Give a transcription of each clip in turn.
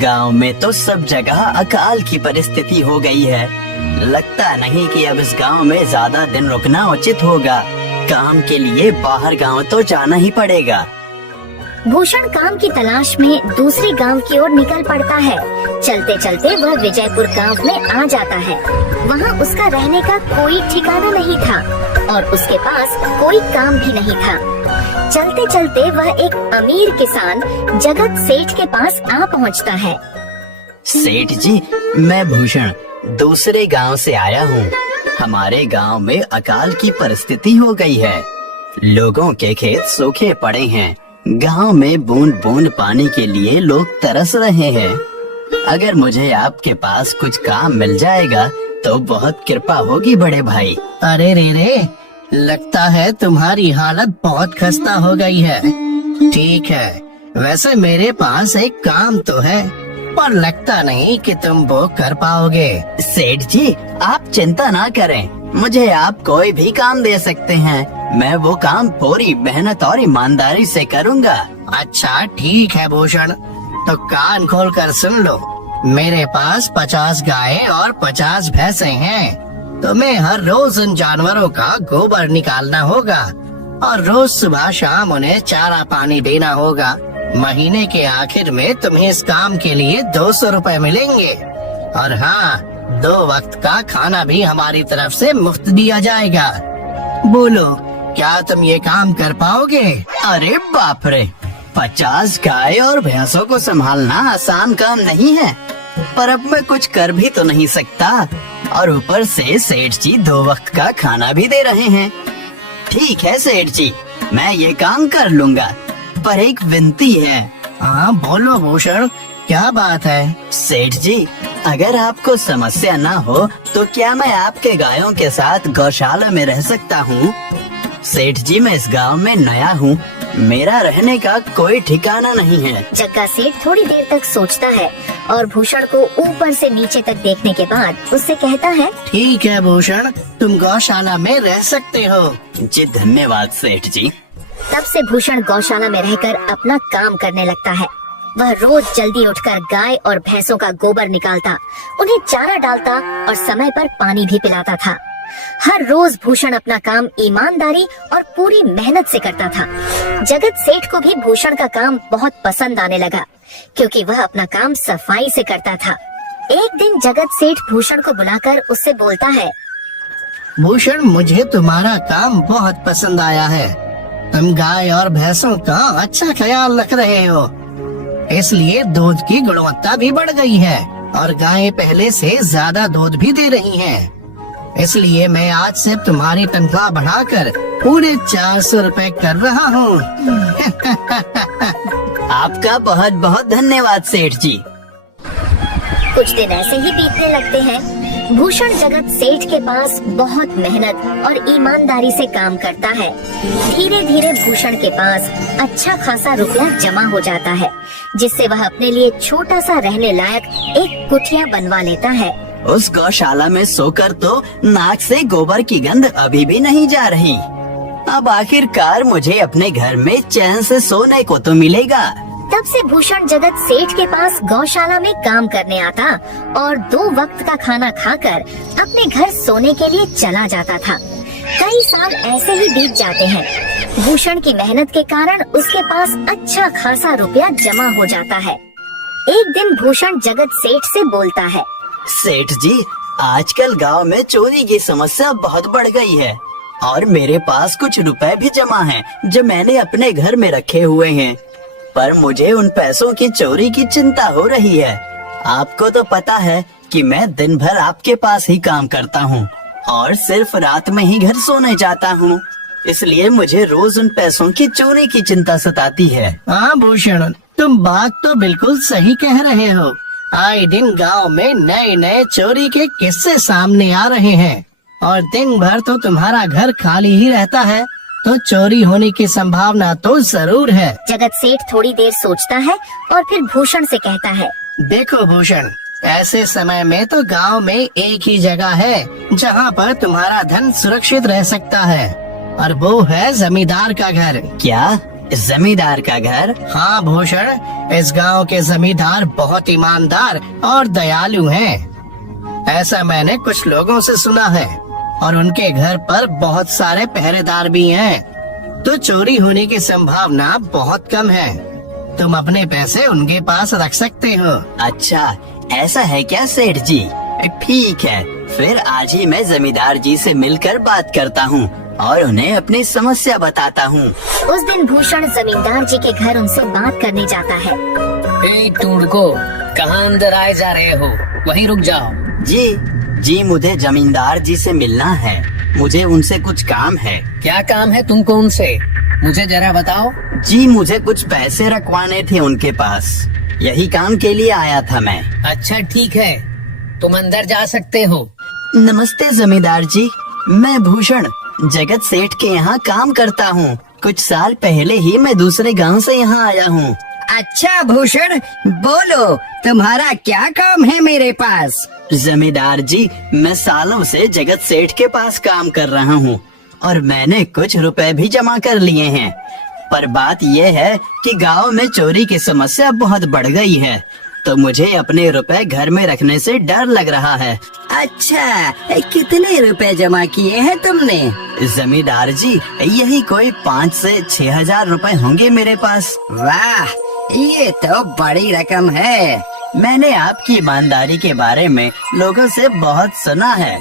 गांव में तो सब जगह अकाल की परिस्थिति हो गई है। लगता नहीं कि अब इस गांव में ज्यादा दिन रुकना उचित होगा। काम के लिए बाहर गांव तो जाना ही पड़ेगा। भूषण काम की तलाश में दूसरे गांव की ओर निकल पड़ता है। चलते चलते वह विजयपुर गांव में आ जाता है। वहां उसका रहने का कोई ठिकाना नहीं था और उसके पास कोई काम भी नहीं था। चलते चलते वह एक अमीर किसान जगत सेठ के पास आ पहुंचता है। सेठ जी, मैं भूषण दूसरे गांव से आया हूँ। हमारे गांव में अकाल की परिस्थिति हो गई है। लोगों के खेत सूखे पड़े हैं। गांव में बूंद बूंद पानी के लिए लोग तरस रहे हैं। अगर मुझे आपके पास कुछ काम मिल जाएगा तो बहुत कृपा होगी बड़े भाई। अरे रे, लगता है तुम्हारी हालत बहुत खस्ता हो गई है। ठीक है, वैसे मेरे पास एक काम तो है, पर लगता नहीं कि तुम वो कर पाओगे। सेठ जी, आप चिंता ना करें, मुझे आप कोई भी काम दे सकते हैं। मैं वो काम पूरी मेहनत और ईमानदारी से करूँगा। अच्छा ठीक है भूषण, तो कान खोल कर सुन लो। मेरे पास 50 गायें और 50 भैंसे हैं। तुम्हें हर रोज उन जानवरों का गोबर निकालना होगा और रोज सुबह शाम उन्हें चारा पानी देना होगा। महीने के आखिर में तुम्हें इस काम के लिए 200 रुपए मिलेंगे। और हाँ, 2 वक्त का खाना भी हमारी तरफ से मुफ्त दिया जाएगा। बोलो, क्या तुम ये काम कर पाओगे? अरे बाप रे, 50 गाय और भैंसों को संभालना आसान काम नहीं है। पर अब मैं कुछ कर भी तो नहीं सकता और ऊपर से सेठ जी 2 वक्त का खाना भी दे रहे हैं। ठीक है सेठ जी, मैं ये काम कर लूँगा, पर एक विनती है। हाँ बोलो भूषण, क्या बात है? सेठ जी, अगर आपको समस्या ना हो तो क्या मैं आपके गायों के साथ गौशाला में रह सकता हूँ? सेठ जी, मैं इस गांव में नया हूँ, मेरा रहने का कोई ठिकाना नहीं है। जग्गा सेठ थोड़ी देर तक सोचता है और भूषण को ऊपर से नीचे तक देखने के बाद उससे कहता है, ठीक है भूषण, तुम गौशाला में रह सकते हो। जी धन्यवाद सेठ जी। तब से भूषण गौशाला में रहकर अपना काम करने लगता है। वह रोज जल्दी उठकर गाय और भैंसों का गोबर निकालता, उन्हें चारा डालता और समय पर पानी भी पिलाता था। हर रोज भूषण अपना काम ईमानदारी और पूरी मेहनत से करता था। जगत सेठ को भी भूषण का काम बहुत पसंद आने लगा, क्योंकि वह अपना काम सफाई से करता था। एक दिन जगत सेठ भूषण को बुलाकर उससे बोलता है, भूषण, मुझे तुम्हारा काम बहुत पसंद आया है। तुम गाय और भैंसों का अच्छा ख्याल रख रहे हो, इसलिए दूध की गुणवत्ता भी बढ़ गई है और गायें पहले से ज्यादा दूध भी दे रही हैं। इसलिए मैं आज से तुम्हारी तनख्वाह बढ़ाकर पूरे 400 रुपए कर रहा हूँ। आपका बहुत बहुत धन्यवाद सेठ जी। कुछ दिन ऐसे ही बीतने लगते हैं। भूषण जगत सेठ के पास बहुत मेहनत और ईमानदारी से काम करता है। धीरे धीरे भूषण के पास अच्छा खासा रुपया जमा हो जाता है, जिससे वह अपने लिए छोटा सा रहने लायक एक कुटिया बनवा लेता है। उस गौशाला में सोकर तो नाक से गोबर की गंध अभी भी नहीं जा रही। अब आखिरकार मुझे अपने घर में चैन से सोने को तो मिलेगा। तब से भूषण जगत सेठ के पास गौशाला में काम करने आता और 2 वक्त का खाना खाकर अपने घर सोने के लिए चला जाता था। कई साल ऐसे ही बीत जाते हैं। भूषण की मेहनत के कारण उसके पास अच्छा खासा रुपया जमा हो जाता है। एक दिन भूषण जगत सेठ से बोलता है, सेठ जी, आजकल गांव में चोरी की समस्या बहुत बढ़ गई है और मेरे पास कुछ रुपए भी जमा हैं जो मैंने अपने घर में रखे हुए हैं, पर मुझे उन पैसों की चोरी की चिंता हो रही है। आपको तो पता है कि मैं दिन भर आपके पास ही काम करता हूँ और सिर्फ रात में ही घर सोने जाता हूँ, इसलिए मुझे रोज उन पैसों की चोरी की चिंता सताती है। हाँ भूषण, तुम बात तो बिल्कुल सही कह रहे हो। आए दिन गांव में नए नए चोरी के किस्से सामने आ रहे हैं और दिन भर तो तुम्हारा घर खाली ही रहता है, तो चोरी होने की संभावना तो जरूर है। जगत सेठ थोड़ी देर सोचता है और फिर भूषण से कहता है, देखो भूषण, ऐसे समय में तो गांव में एक ही जगह है जहां पर तुम्हारा धन सुरक्षित रह सकता है, और वो है जमींदार का घर। क्या? जमींदार का घर? हाँ भूषण, इस गांव के जमींदार बहुत ईमानदार और दयालु हैं। ऐसा मैंने कुछ लोगों से सुना है, और उनके घर पर बहुत सारे पहरेदार भी हैं, तो चोरी होने की संभावना बहुत कम है। तुम अपने पैसे उनके पास रख सकते हो। अच्छा, ऐसा है क्या सेठ जी? ठीक है, फिर आज ही मैं जमींदार जी से मिलकर बात करता हूँ और उन्हें अपनी समस्या बताता हूँ। उस दिन भूषण जमींदार जी के घर उनसे बात करने जाता है। टूडको, कहाँ अंदर आए जा रहे हो? वहीं रुक जाओ। जी, मुझे जमींदार जी से मिलना है। मुझे उनसे कुछ काम है। क्या काम है तुमको उनसे? मुझे जरा बताओ। जी, मुझे कुछ पैसे रखवाने थे उनके पास, यही काम के लिए आया था मैं। अच्छा ठीक है, तुम अंदर जा सकते हो। नमस्ते जमींदार जी, मैं भूषण जगत सेठ के यहाँ काम करता हूँ। कुछ साल पहले ही मैं दूसरे गांव से यहाँ आया हूँ। अच्छा भूषण, बोलो तुम्हारा क्या काम है मेरे पास? जमींदार जी, मैं सालों से जगत सेठ के पास काम कर रहा हूँ और मैंने कुछ रुपए भी जमा कर लिए हैं, पर बात यह है कि गांव में चोरी की समस्या बहुत बढ़ गई है, तो मुझे अपने रुपए घर में रखने से डर लग रहा है। अच्छा, कितने रुपए जमा किए हैं तुमने? जमींदार जी, यही कोई 5 से 6 हजार रुपए होंगे मेरे पास। वाह, ये तो बड़ी रकम है। मैंने आपकी ईमानदारी के बारे में लोगों से बहुत सुना है,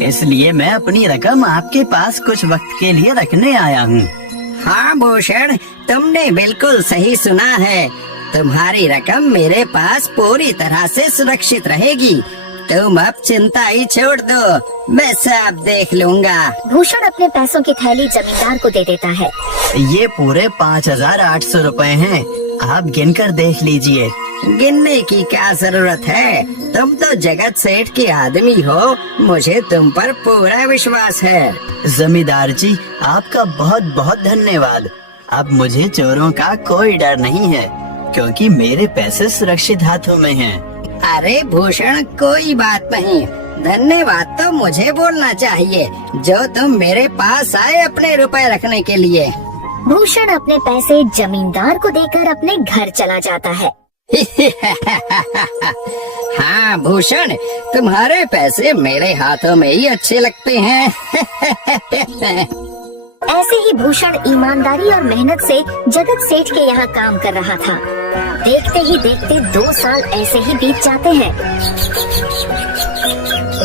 इसलिए मैं अपनी रकम आपके पास कुछ वक्त के लिए रखने आया हूँ। हाँ भूषण, तुमने बिल्कुल सही सुना है। तुम्हारी रकम मेरे पास पूरी तरह से सुरक्षित रहेगी। तुम अब चिंता ही छोड़ दो, मैं सब देख लूँगा। भूषण अपने पैसों की थैली जमींदार को दे देता है। ये पूरे 5,800 रुपए हैं, आप गिनकर देख लीजिए। गिनने की क्या जरूरत है? तुम तो जगत सेठ के आदमी हो, मुझे तुम पर पूरा विश्वास है। जमींदार जी, आपका बहुत बहुत धन्यवाद। अब मुझे चोरों का कोई डर नहीं है, क्योंकि मेरे पैसे सुरक्षित हाथों में हैं। अरे भूषण, कोई बात नहीं, धन्यवाद तो मुझे बोलना चाहिए, जो तुम मेरे पास आए अपने रुपए रखने के लिए। भूषण अपने पैसे जमींदार को देकर अपने घर चला जाता है। हाँ भूषण, तुम्हारे पैसे मेरे हाथों में ही अच्छे लगते हैं। ऐसे ही भूषण ईमानदारी और मेहनत से जगत सेठ के यहाँ काम कर रहा था। देखते ही देखते 2 साल ऐसे ही बीत जाते हैं।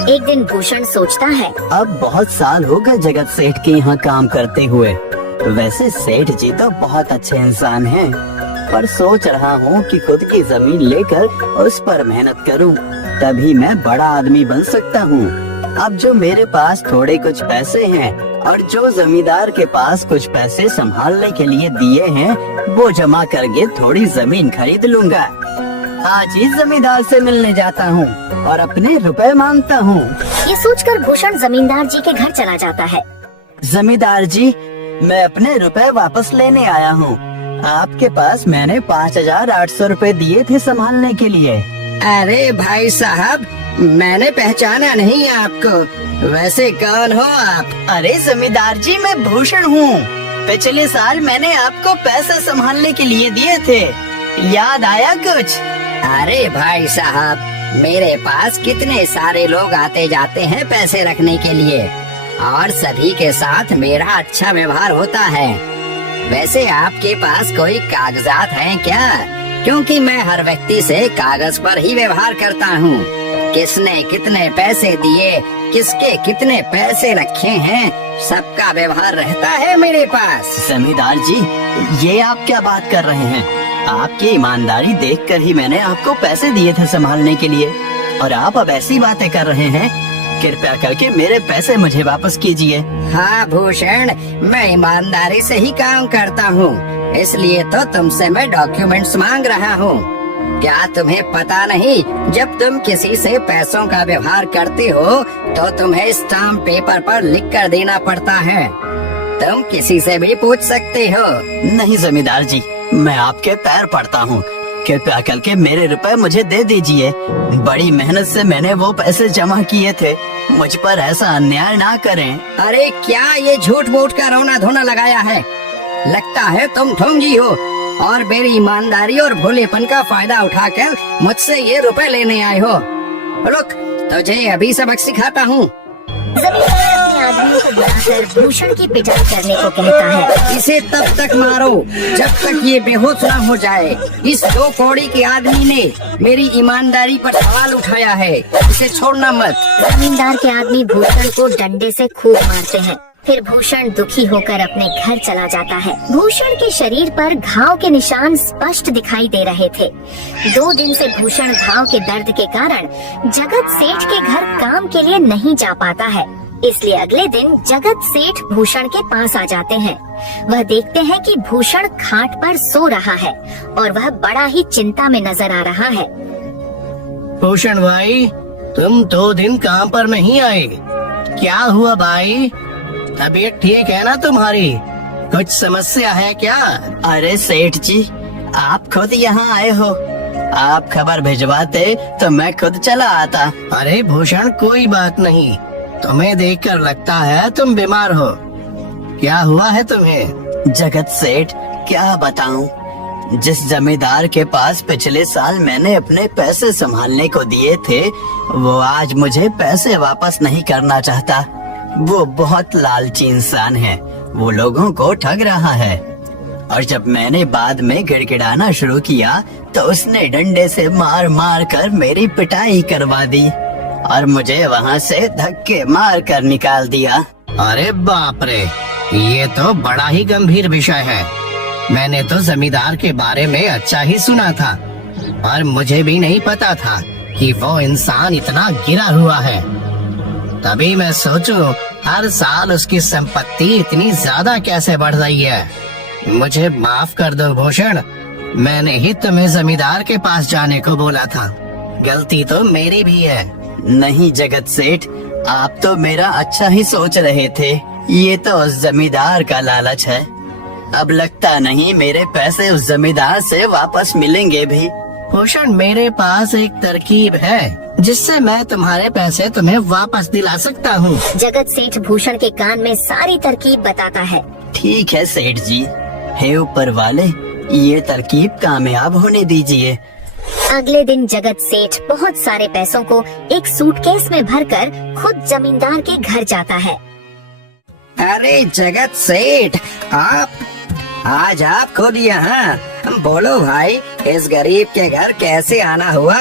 एक दिन भूषण सोचता है, अब बहुत साल हो गए जगत सेठ के यहाँ काम करते हुए। वैसे सेठ जी तो बहुत अच्छे इंसान हैं, पर सोच रहा हूँ कि खुद की जमीन लेकर उस पर मेहनत करूँ, तभी मैं बड़ा आदमी बन सकता हूँ। अब जो मेरे पास थोड़े कुछ पैसे हैं और जो जमींदार के पास कुछ पैसे संभालने के लिए दिए हैं, वो जमा करके थोड़ी जमीन खरीद लूँगा। आज ही जमींदार से मिलने जाता हूँ और अपने रुपए मांगता हूँ। ये सोचकर भूषण जमींदार जी के घर चला जाता है। जमींदार जी, मैं अपने रुपए वापस लेने आया हूँ। आपके पास मैंने 5,800 रुपए दिए थे संभालने के लिए। अरे भाई साहब, मैंने पहचाना नहीं आपको, वैसे कौन हो आप? अरे जमींदार जी, मैं भूषण हूँ। पिछले साल मैंने आपको पैसे संभालने के लिए दिए थे, याद आया कुछ? अरे भाई साहब, मेरे पास कितने सारे लोग आते जाते हैं पैसे रखने के लिए, और सभी के साथ मेरा अच्छा व्यवहार होता है। वैसे आपके पास कोई कागजात हैं क्या? क्योंकि मैं हर व्यक्ति से कागज पर ही व्यवहार करता हूँ। किसने कितने पैसे दिए, किसके कितने पैसे रखे हैं, सबका व्यवहार रहता है मेरे पास। जमींदार जी, ये आप क्या बात कर रहे हैं? आपकी ईमानदारी देखकर ही मैंने आपको पैसे दिए थे संभालने के लिए, और आप अब ऐसी बातें कर रहे हैं। कृपया करके मेरे पैसे मुझे वापस कीजिए। हाँ भूषण, मैं ईमानदारी से ही काम करता हूँ, इसलिए तो तुमसे मैं डॉक्यूमेंट्स मांग रहा हूँ। क्या तुम्हें पता नहीं, जब तुम किसी से पैसों का व्यवहार करते हो तो तुम्हें स्टाम्प पेपर पर लिख कर देना पड़ता है। तुम किसी से भी पूछ सकते हो। नहीं जमींदार जी, मैं आपके पैर पड़ता हूँ, कृपया करके मेरे रुपए मुझे दे दीजिए। बड़ी मेहनत से मैंने वो पैसे जमा किए थे, मुझ पर ऐसा अन्याय ना करें। अरे क्या ये झूठ मूठ का रोना धोना लगाया है? लगता है तुम ढोंगी हो और मेरी ईमानदारी और भोलेपन का फायदा उठाकर मुझसे ये रुपए लेने आए हो। रुक, तुझे अभी सबक सिखाता हूँ। जमींदार अपने आदमियों को बुलाकर भूषण की पिटाई करने को कहता है। इसे तब तक मारो जब तक ये बेहोश न हो जाए। इस 2 कौड़ी के आदमी ने मेरी ईमानदारी पर सवाल उठाया है, इसे छोड़ना मत। जमींदार के आदमी भूषण को डंडे से खूब मारते हैं। फिर भूषण दुखी होकर अपने घर चला जाता है। भूषण के शरीर पर घाव के निशान स्पष्ट दिखाई दे रहे थे। 2 दिन से भूषण घाव के दर्द के कारण जगत सेठ के घर काम के लिए नहीं जा पाता है। इसलिए अगले दिन जगत सेठ भूषण के पास आ जाते हैं। वह देखते हैं कि भूषण खाट पर सो रहा है और वह बड़ा ही चिंता में नजर आ रहा है। भूषण भाई, तुम 2 दिन काम पर नहीं आए, क्या हुआ भाई? तबीयत ठीक है ना तुम्हारी? कुछ समस्या है क्या? अरे सेठ जी, आप खुद यहाँ आए हो। आप खबर भिजवाते तो मैं खुद चला आता। अरे भूषण, कोई बात नहीं, तुम्हें देखकर लगता है तुम बीमार हो। क्या हुआ है तुम्हें? जगत सेठ, क्या बताऊं, जिस जमींदार के पास पिछले साल मैंने अपने पैसे संभालने को दिए थे, वो आज मुझे पैसे वापस नहीं करना चाहता। वो बहुत लालची इंसान है, वो लोगों को ठग रहा है। और जब मैंने बाद में गिड़गिड़ाना शुरू किया तो उसने डंडे से मार मार कर मेरी पिटाई करवा दी और मुझे वहाँ से धक्के मार कर निकाल दिया। अरे बाप रे, ये तो बड़ा ही गंभीर विषय है। मैंने तो जमींदार के बारे में अच्छा ही सुना था और मुझे भी नहीं पता था कि वो इंसान इतना गिरा हुआ है। तभी मैं सोचूं हर साल उसकी संपत्ति इतनी ज्यादा कैसे बढ़ रही है। मुझे माफ कर दो भूषण, मैंने ही तुम्हें जमींदार के पास जाने को बोला था। गलती तो मेरी भी है। नहीं जगत सेठ, आप तो मेरा अच्छा ही सोच रहे थे। ये तो उस जमींदार का लालच है। अब लगता नहीं मेरे पैसे उस जमींदार से वापस मिलेंगे भी। भूषण, मेरे पास एक तरकीब है जिससे मैं तुम्हारे पैसे तुम्हें वापस दिला सकता हूँ। जगत सेठ भूषण के कान में सारी तरकीब बताता है। ठीक है सेठ जी, हे ऊपर वाले, ये तरकीब कामयाब होने दीजिए। अगले दिन जगत सेठ बहुत सारे पैसों को एक सूटकेस में भरकर खुद जमींदार के घर जाता है। अरे जगत सेठ, आज आप खुद यहाँ? बोलो भाई, इस गरीब के घर कैसे आना हुआ?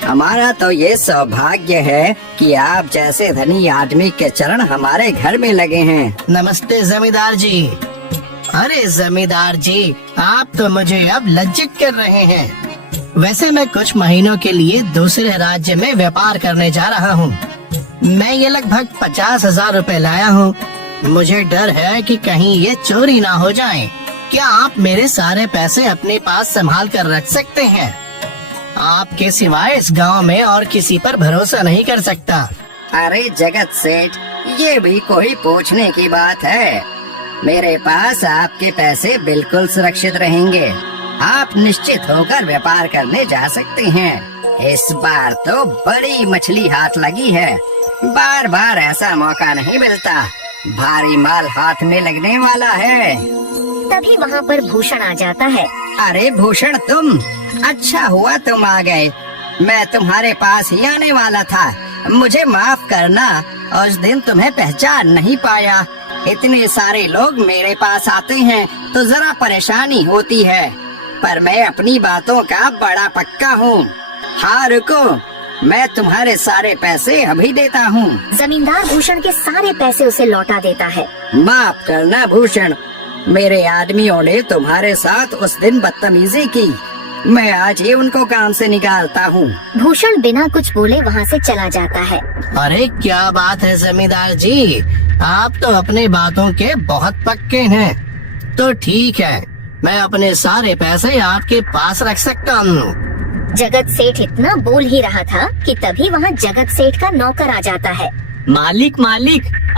हमारा तो ये सौभाग्य है कि आप जैसे धनी आदमी के चरण हमारे घर में लगे हैं। नमस्ते जमींदार जी। अरे जमींदार जी, आप तो मुझे अब लज्जित कर रहे हैं। वैसे मैं कुछ महीनों के लिए दूसरे राज्य में व्यापार करने जा रहा हूँ। मैं ये लगभग 50,000 रुपए लाया हूँ। मुझे डर है कि कहीं ये चोरी ना हो जाए। क्या आप मेरे सारे पैसे अपने पास संभाल कर रख सकते हैं? आपके सिवाय इस गांव में और किसी पर भरोसा नहीं कर सकता। अरे जगत सेठ, ये भी कोई पूछने की बात है? मेरे पास आपके पैसे बिल्कुल सुरक्षित रहेंगे। आप निश्चित होकर व्यापार करने जा सकते हैं। इस बार तो बड़ी मछली हाथ लगी है। बार बार ऐसा मौका नहीं मिलता। भारी माल हाथ में लगने वाला है। तभी वहाँ पर भूषण आ जाता है। अरे भूषण, तुम? अच्छा हुआ तुम आ गए। मैं तुम्हारे पास ही आने वाला था। मुझे माफ करना, उस दिन तुम्हें पहचान नहीं पाया। इतने सारे लोग मेरे पास आते हैं तो जरा परेशानी होती है, पर मैं अपनी बातों का बड़ा पक्का हूँ। हाँ रुको, मैं तुम्हारे सारे पैसे अभी देता हूँ। जमींदार भूषण के सारे पैसे उसे लौटा देता है। माफ करना भूषण, मेरे आदमियों ने तुम्हारे साथ उस दिन बदतमीजी की। मैं आज ही उनको काम से निकालता हूँ। भूषण बिना कुछ बोले वहाँ से चला जाता है। अरे क्या बात है जमींदार जी, आप तो अपने बातों के बहुत पक्के हैं। तो ठीक है, मैं अपने सारे पैसे आपके पास रख सकता हूँ। जगत सेठ इतना बोल ही रहा था कि तभी वहाँ जगत सेठ का नौकर आ जाता है। मालिक,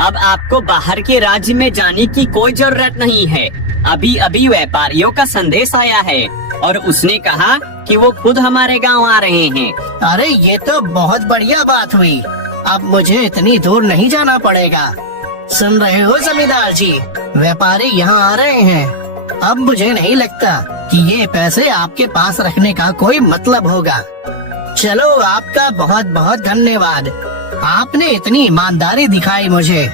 अब आपको बाहर के राज्य में जाने की कोई जरूरत नहीं है। अभी अभी व्यापारियों का संदेश आया है और उसने कहा कि वो खुद हमारे गांव आ रहे हैं। अरे ये तो बहुत बढ़िया बात हुई। अब मुझे इतनी दूर नहीं जाना पड़ेगा। सुन रहे हो जमींदार जी, व्यापारी यहाँ आ रहे हैं। अब मुझे नहीं लगता कि ये पैसे आपके पास रखने का कोई मतलब होगा। चलो, आपका बहुत बहुत धन्यवाद। आपने इतनी ईमानदारी दिखाई मुझे।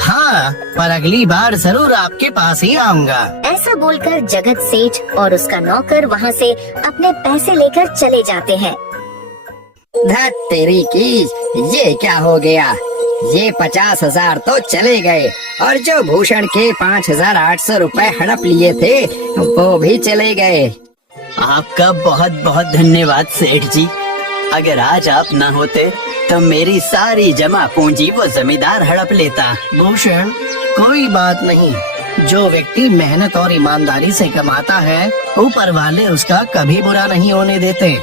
हाँ, पर अगली बार जरूर आपके पास ही आऊँगा। ऐसा बोलकर जगत सेठ और उसका नौकर वहाँ से अपने पैसे लेकर चले जाते हैं। धत तेरी की, ये क्या हो गया? ये 50,000 तो चले गए और जो भूषण के 5,800 रुपए हड़प लिए थे वो भी चले गए। आपका बहुत बहुत धन्यवाद सेठ जी। अगर आज आप न होते तो मेरी सारी जमा पूंजी वो जमींदार हड़प लेता। भूषण, कोई बात नहीं। जो व्यक्ति मेहनत और ईमानदारी से कमाता है, ऊपर वाले उसका कभी बुरा नहीं होने देते।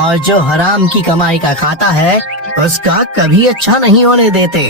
और जो हराम की कमाई का खाता है, उसका कभी अच्छा नहीं होने देते।